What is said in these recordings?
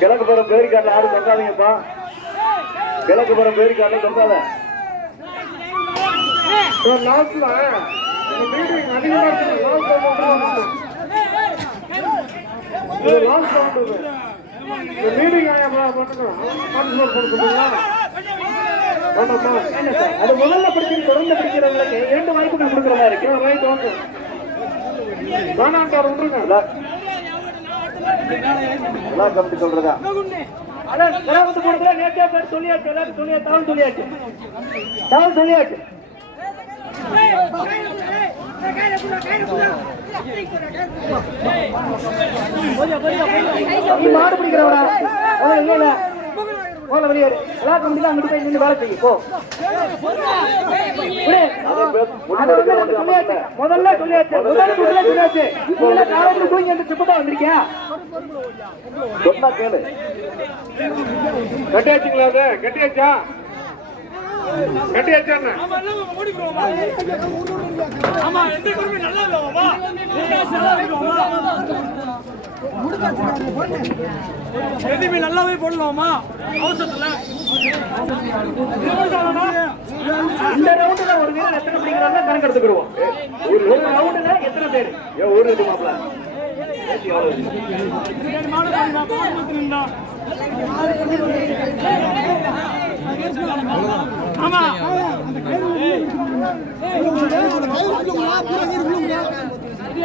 கிழக்கு புறம் பேரிக்காட்டில் யாரும் தொங்காதீங்கப்பா கிழக்கு புறம் பேரிக்காட்டில் தொங்காத. லாஸ்ட்ல மீட்டிங் அதிகமா லாஸ்ட் லாஸ்ட் மீட்டிங் அது முதல்ல படிச்சு தொடர்ந்து படிக்கிறவங்களுக்கு இரண்டு வாய்ப்புகள் இருக்கு. வேணாண்டார் விட்டுருங்க. நல்லா கமிட்டி சொல்றதா கிராமத்து கூடத்துல நேற்றே பேர் சொல்லியாச்சு எல்லாரும் சொல்லியா தகவல் சொல்லியாச்சு. தகவல் சொல்லியாச்சு. மாடு பிடிக்கிறவரா? போல வெளியேறு எல்லா கம்பெனிலும் அங்கிட்டு போய் நின்று வேலை செய்யும். போ. முதல்ல சொல்லியாச்சு. முதல்ல முதல்ல சொல்லியாச்சு. நீங்க காலையில தூங்கி அந்த சுப்பட்டா வந்திருக்கியா? சொன்னா கேளு கட்டியாச்சுங்களா அது? கட்டியாச்சா? கட்டியாச்சா என்ன? எதுவுமே நல்லாவே போடலாமா அவசரத்துல இந்த ரவுண்டுல ஒரு வீரர் எத்தனை பிடிக்கிறாங்க கணக்கு எடுத்துக்கிடுவோம் ஒரு ரவுண்டுல எத்தனை பேர் மாப்பிள ஆமா.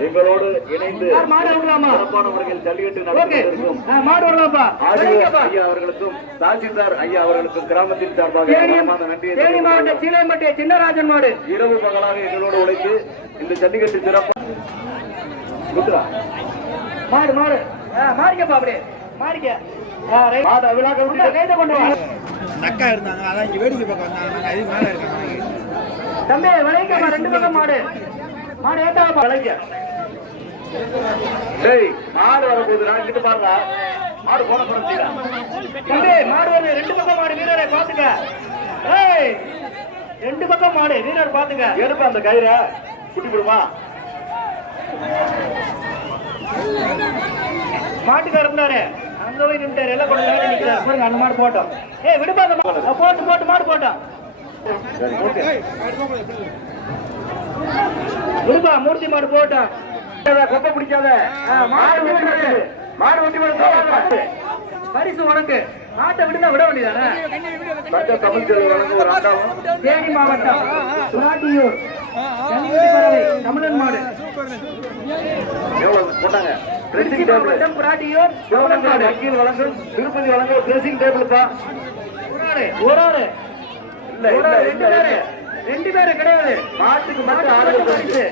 எங்களோடு இணைந்து? சிறப்பான முறையில் ஜல்லிக்கட்டு ஆடியோ ஐயா அவர்களுக்கும் தாசில்தார் ஐயா அவர்களுக்கும் கிராமத்தின் சார்பாக தேனி மாவட்ட. சீலைமட்டை சின்னராஜன் மாடு. இரவு பகலாக எங்களோடு உழைத்து இந்த ஜல்லிக்கட்டு சிறப்பு. மாடு மாடு. ஆ, மாறிக்கப்பா அப்படியே. மாறிக்க. மாடு அவிழாக்கள் உள்ள கைதை கொண்டு வா. நக்கா இருந்தாங்க. அதான் இங்க வேடிக்கை பார்க்க வந்தாங்க. நாங்க அதுக்கு மேல இருக்கோம். தம்பி விளைவிக்கப்பா ரெண்டு பக்கம் மாடு. மாடு ஏத்தாப்பா. விளைக்க டேய் மாடு வரப்போகுதுடா இங்கிட்டு பாருங்க மாடு போன போறீங்க தம்பி மாடு வருது ரெண்டு பக்கம் மாடு வீரரை பாத்துக்க ஏய் ரெண்டு பக்கம் மாடு வீரர் பாத்துக்க எடுப்ப அந்த கயிறை குட்டி விடுமா மாட்டுக்காரர் இருந்தாரு. அங்க போய் நின்றாரு எல்லாம் கொண்டு நிக்கிறாரு பாருங்க அந்த மாடு போட்டோம். ஏய் விடுப்பா அந்த மாடு. போட்டு போட்டு மாடு போட்டோம். விடுப்பா மூர்த்தி மாடு போட்டோம். கொப்பை பிடிக்காத மாடு வெட்டி விடு. மாடு வெட்டி விட பரிசு உனக்கு மாட்டை விடுனா விட வேண்டியதானே தேனி மாவட்டம் சுராட்டியூர் கன்னிகுட்டி பறவை தமிழன் மாடு எவ்வளவு போட்டாங்க ட்ரெஸ்ஸிங் டேபிள் புராட்டியூர் தமிழன் மாடு வழங்கும் திருப்பதி வழங்கும் ட்ரெஸ்ஸிங் டேபிள் தான் ஒரு ஆளு ஒரு ஆளு இல்ல ஒரு இல்ல ஆளு, ரெண்டு பேரு ரெண்டு பேரு கிடையாது மாட்டுக்கு மட்டும் ஆறுதல் பரிசு.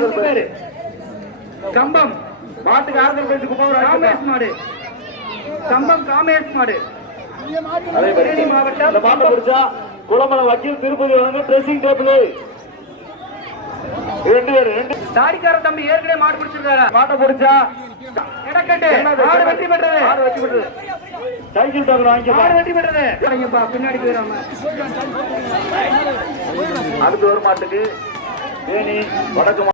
ரெண்டு பேரு கம்பம். மாட்டுக்கு ஆறுதல் பரிசு குமார் காமேஷ் மாடு. கம்பம் காமேஷ் மாடு. தேனி மாவட்டம் மாட்டை பிடிச்சா குளமலை வக்கீல் திருப்பதி வழங்கும் ட்ரெஸ்ஸிங் டேபிள் ரெண்டு பேர் ரெண்டு. தாடிக்கார தம்பி ஏற்கனவே மாடு பிடிச்சிருக்காரு. மாட்டை பிடிச்சா எனக்கட்டு மாடு வெற்றி பெற்றது. மாடு வெற்றி பெற்றது. சைக்கிள் டேபிள் வாங்கிக்கப்பா. மாடு வெற்றி பெற்றது. சரிங்கப்பா, பின்னாடி போயிடாம அடுத்து ஒரு மாட்டுக்கு தேனி வடக்கு